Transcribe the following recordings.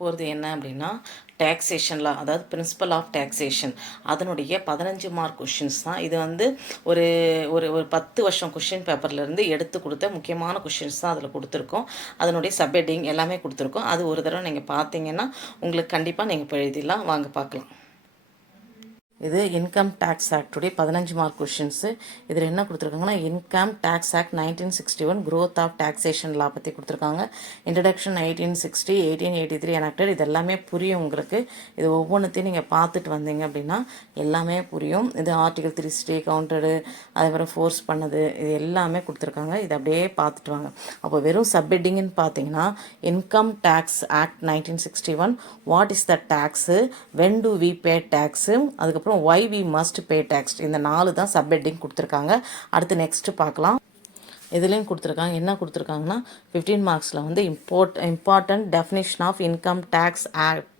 போகிறது என்ன அப்படின்னா டேக்ஸேஷனில், அதாவது பிரின்சிபல் ஆஃப் டேக்ஸேஷன் அதனுடைய 15 மார்க் கொஷின்ஸ் தான் இது. ஒரு ஒரு ஒரு 10 வருஷம் கொஷின் பேப்பர்லேருந்து எடுத்து கொடுத்த முக்கியமான கொஷின்ஸ் தான் அதில் கொடுத்துருக்கோம். அதனுடைய சப்ஹெட்டிங் எல்லாமே கொடுத்துருக்கோம். அது ஒரு தடவை நீங்கள் பார்த்தீங்கன்னா உங்களுக்கு கண்டிப்பாக நீங்கள் இப்போ எழுதிடலாம். வாங்க பார்க்கலாம். இது இன்கம் டேக்ஸ் ஆக்டுடைய 15 மார்க் கொஷின்ஸு. இதில் என்ன கொடுத்துருக்காங்கன்னா, income tax act 1961 growth of taxation law பற்றி கொடுத்துருக்காங்க. Introduction 1860, 1883 enacted. இது எல்லாமே புரியும் உங்களுக்கு. இது ஒவ்வொன்றுத்தையும் நீங்கள் பார்த்துட்டு வந்தீங்க அப்படின்னா எல்லாமே புரியும். இது ஆர்டிகல் 360 கவுண்டடு, அதேமாதிரி ஃபோர்ஸ் பண்ணது, இது எல்லாமே கொடுத்துருக்காங்க. இது அப்படியே பார்த்துட்டு வாங்க. அப்போ வெறும் சப்ஹெட்டிங்னு பார்த்தீங்கன்னா, income tax act 1961, what is the tax, when do we pay tax, அதுக்கப்புறம் why we must pay tax. இந்த 4 தான் சப்ஹெட்டிங் கொடுத்துருக்காங்க. அடுத்து நெக்ஸ்ட் பார்க்கலாம். இதுலேயும் கொடுத்துருக்காங்க. என்ன கொடுத்துருக்காங்கன்னா 15 மார்க்ஸில் important definition of income tax act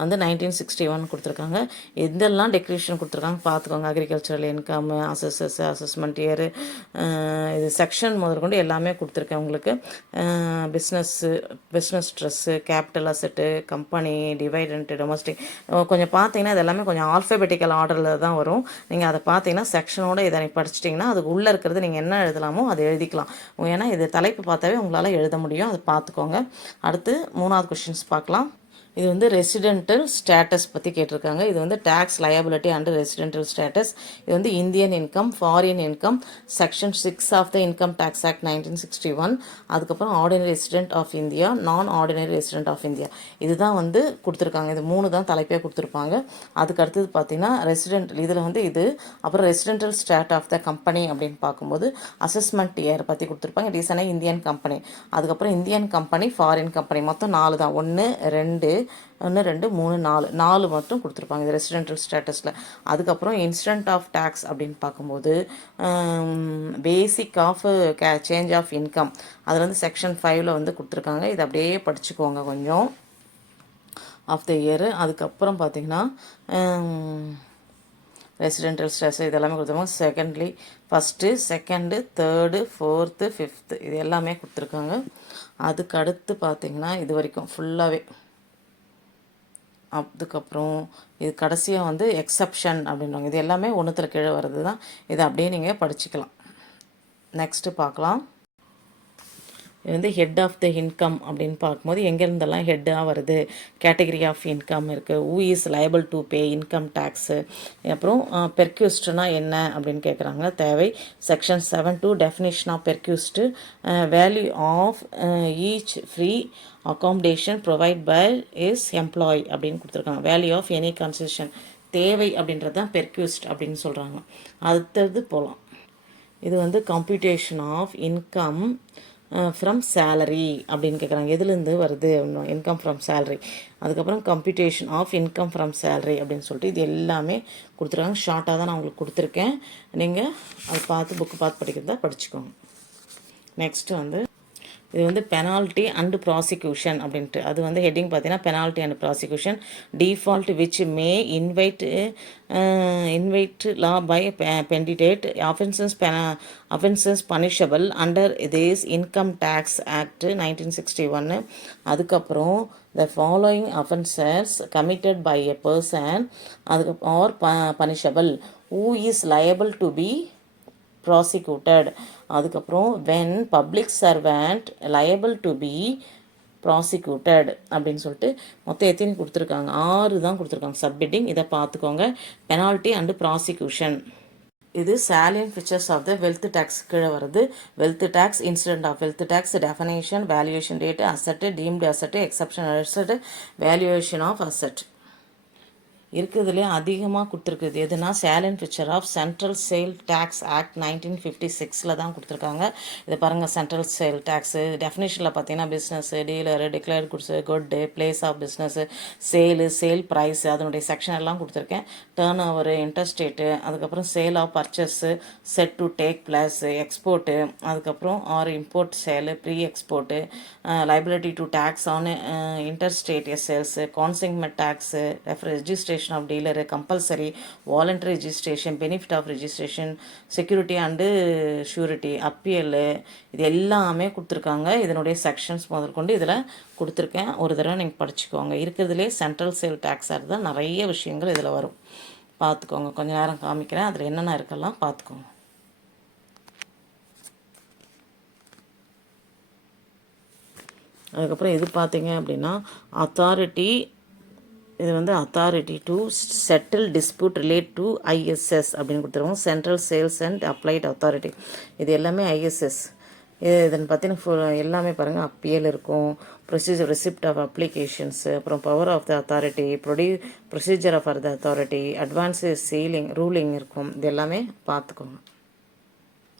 1961 கொடுத்துருக்காங்க. இதெல்லாம் டெக்ரேஷன் கொடுத்துருக்காங்க, பார்த்துக்கோங்க. அக்ரிகல்ச்சரல் இன்கம், அசஸ்மெண்ட் இயரு, இது செக்ஷன் முதற்கொண்டு எல்லாமே கொடுத்துருக்கேன் உங்களுக்கு. பிஸ்னஸ் ட்ரெஸ்ஸு, capital asset, company, dividend, domestic, கொஞ்சம் பார்த்தீங்கன்னா இது எல்லாமே கொஞ்சம் ஆல்ஃபபெட்டிக்கல் ஆர்டரில் தான் வரும். நீங்கள் அதை பார்த்தீங்கன்னா செக்ஷனோட இதை படிச்சிட்டிங்கன்னா அதுக்கு உள்ளே இருக்கிறது நீங்கள் என்ன எழுதலாமோ அதை எழுதிக்கலாம். ஏன்னா இது தலைப்பு பார்த்தாவே உங்களால் எழுத முடியும். அதை பார்த்துக்கோங்க. அடுத்து 3வது கொஷின்ஸ் பார்க்கலாம். இது ரெசிடென்டல் ஸ்டேட்டஸ் பற்றி கேட்டிருக்காங்க. இது tax liability and residential status. இது Indian income, foreign income, section 6 of the income tax act 1961. அதுக்கப்புறம் ordinary resident of India, non ordinary resident of India. இதுதான் கொடுத்துருக்காங்க. இது 3 தான் தலைப்பே கொடுத்துருப்பாங்க. அதுக்கு அடுத்தது பார்த்தீங்கன்னா ரெசிடென்ட், இதில் இது அப்புறம் residential state of the company அப்படின்னு பார்க்கும்போது அசஸ்மெண்ட் இயர் பற்றி கொடுத்துருப்பாங்க. ரீசனாக இந்தியன் கம்பெனி, அதுக்கப்புறம் இந்தியன் கம்பெனி, ஃபாரின் கம்பெனி, மொத்தம் 4 தான். 1 2 2 3 4 மட்டும் கொடுத்துருப்பாங்க இது ரெசிடென்டல் ஸ்டேட்டஸில். அதுக்கப்புறம் இன்ஸ்டன்ட் ஆஃப் டேக்ஸ் அப்படின்னு பார்க்கும்போது basic of change of income, அதில் செக்ஷன் 5ல் கொடுத்துருக்காங்க. இது அப்படியே படிச்சுக்கோங்க கொஞ்சம் ஆஃப் த இயரு. அதுக்கப்புறம் பார்த்திங்கன்னா ரெசிடென்டல் ஸ்டேட்டஸ் இதெல்லாமே கொடுத்துருக்காங்க. Secondly, first, second, third, fourth, fifth, இது எல்லாமே கொடுத்துருக்காங்க. அதுக்கு அடுத்து பார்த்திங்கன்னா இது வரைக்கும் ஃபுல்லாகவே. அதுக்கப்புறம் இது கடைசியாக எக்ஸப்ஷன் அப்படின்வாங்க. இது எல்லாமே ஒன்றுத்தில் கீழே வர்றது தான். இதை அப்படியே நீங்கள் படிச்சுக்கலாம். நெக்ஸ்ட்டு பார்க்கலாம். இது ஹெட் ஆஃப் த இன்கம் அப்படின்னு பார்க்கும்போது எங்கேருந்தெல்லாம் ஹெட்டாக வருது, கேட்டகரி ஆஃப் இன்கம் இருக்குது, who is liable to pay income tax, அப்புறம் பெர்க்யூஸ்ட்னா என்ன அப்படின்னு கேட்குறாங்க. தேவை section 7 definition of perquisite, value of each free accommodation provided by his employer அப்படின்னு கொடுத்துருக்காங்க. வேல்யூ ஆஃப் எனி கன்செஷன், தேவை அப்படின்றது தான் பெர்க்யூஸ்ட் அப்படின்னு சொல்கிறாங்க. அடுத்தது போகலாம். இது computation of income from salary அப்படின்னு கேட்குறாங்க. எதுலேருந்து வருது இன்கம் ஃப்ரம் சேலரி. அதுக்கப்புறம் computation of income from salary அப்படின்னு சொல்லிட்டு இது எல்லாமே கொடுத்துருக்காங்க. ஷார்ட்டாக தான் நான் உங்களுக்கு கொடுத்துருக்கேன். நீங்கள் அதை பார்த்து புக்கு பார்த்து படிக்கிறதா படிச்சுக்கோங்க. நெக்ஸ்ட்டு இது பெனால்ட்டி அண்ட் ப்ராசிக்யூஷன் அப்படின்ட்டு. அது ஹெட்டிங் பார்த்தீங்கன்னா penalty and prosecution, default which may invite law by பெண்டிடேட் offenses punishable under this income tax act 1961. அதுக்கப்புறம் the following offenses committed by a person or punishable, who is liable to be prosecuted. அதுக்கப்புறம் when public servant liable to be prosecuted அப்படின்னு சொல்லிட்டு மொத்தம் எத்தனை கொடுத்துருக்காங்க, 6 தான் கொடுத்துருக்காங்க சப்ஹெட்டிங். இதை பார்த்துக்கோங்க. Penalty and prosecution. இது salient features of the wealth tax கீழே வருது. Wealth tax, incident of wealth tax, definition, valuation rate, asset, deemed asset, exemption asset, valuation of asset. இருக்கிறதுலே அதிகமாக கொடுத்துருக்குது எதுனா salient feature of central sale tax act 1956 தான் கொடுத்துருக்காங்க. இது பாருங்கள், சென்ட்ரல் சேல் டேக்ஸு டெஃபினேஷனில் பார்த்தீங்கன்னா business, dealer, declared goods, good, place of business, sale price, அதனுடைய செக்ஷன் எல்லாம் கொடுத்துருக்கேன். டேர்ன் ஓவரு, இன்ட்ரெஸ்டேட்டு, அதுக்கப்புறம் sale of purchase, said to take place, export, அதுக்கப்புறம் or import sale, pre export, liability to tax on interstate sales, consignment tax, registration registration of dealer, compulsory, voluntary registration, benefit of registration, security and surety, appeal, இது எல்லாமே கொடுத்துருக்காங்க. இதனுடைய sections முதற்கொண்டு இதில் கொடுத்துருக்கேன். ஒரு தடவை நீங்கள் படிச்சுக்கோங்க. இருக்கிறதுலே சென்ட்ரல் சேல் டேக்ஸ் ஆக்ட் தான் நிறைய விஷயங்கள் இதில் வரும். பார்த்துக்கோங்க. கொஞ்சம் நேரம் காமிக்கிறேன். அதில் என்னென்ன இருக்கலாம் பார்த்துக்கோங்க. அதுக்கப்புறம் இது பார்த்தீங்க அப்படின்னா அத்தாரிட்டி, இது வந்து authority to settle dispute relate to ISS அப்படின்னு கொடுத்துருவோம். Central sales and applied authority, இது எல்லாமே ஐஎஸ்எஸ். இதுன்னு பார்த்தீங்கன்னா எல்லாமே பாருங்கள், அப்பியல் இருக்கும், ப்ரொசீஜர், ரெசிப்ட் ஆஃப் அப்ளிகேஷன்ஸு, அப்புறம் power of the authority, procedure of the authority, advance ceiling ruling இருக்கும். இது எல்லாமே பார்த்துக்கோங்க.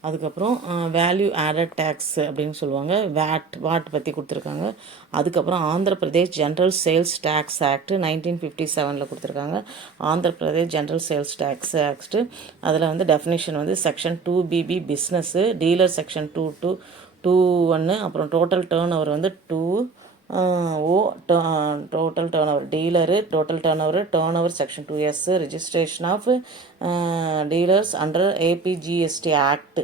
அதுக்கப்புறம் வேல்யூ ஆடட் டேக்ஸ் அப்படின்னு சொல்லுவாங்க, வாட் பற்றி கொடுத்துருக்காங்க. அதுக்கப்புறம் Andhra Pradesh general sales tax act 1957 கொடுத்துருக்காங்க. Andhra Pradesh general sales tax act, அதில் வந்து டெஃபினேஷன் வந்து section 2BB business, dealer section 2.1, அப்புறம் டோட்டல் டேர்ன் ஓவர் வந்து 2 total turnover, dealer total turnover section 2S, registration of dealers under APGST act.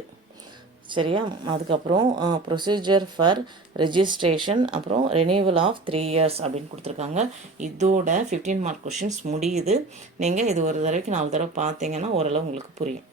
சரியா? அதுக்கப்புறம் procedure for registration, அப்புறம் renewal of 3 years அப்படின்னு கொடுத்துருக்காங்க. இதோட 15 மார்க் கொஷின்ஸ் முடியுது. நீங்கள் இது ஒரு தடவைக்கு 4 தடவை பார்த்தீங்கன்னா ஓரளவு உங்களுக்கு புரியும்.